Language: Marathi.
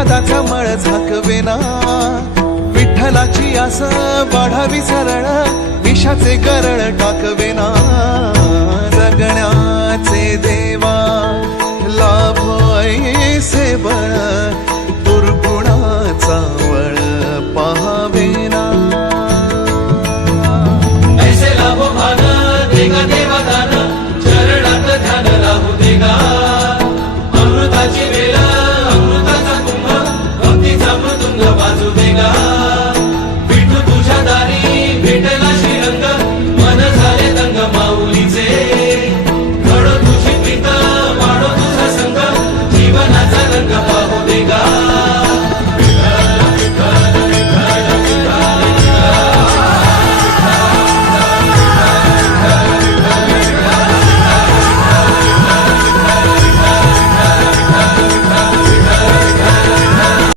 प्रसादाचा मळ झाकवेना. विठ्ठलाची आस वाढावी सरळ विषाचे गरळ टाकवेना. जगण्याचे देवा लाभ ऐसे बळ दुर्गुणाचा वळ पहावेना. ऐसे देवा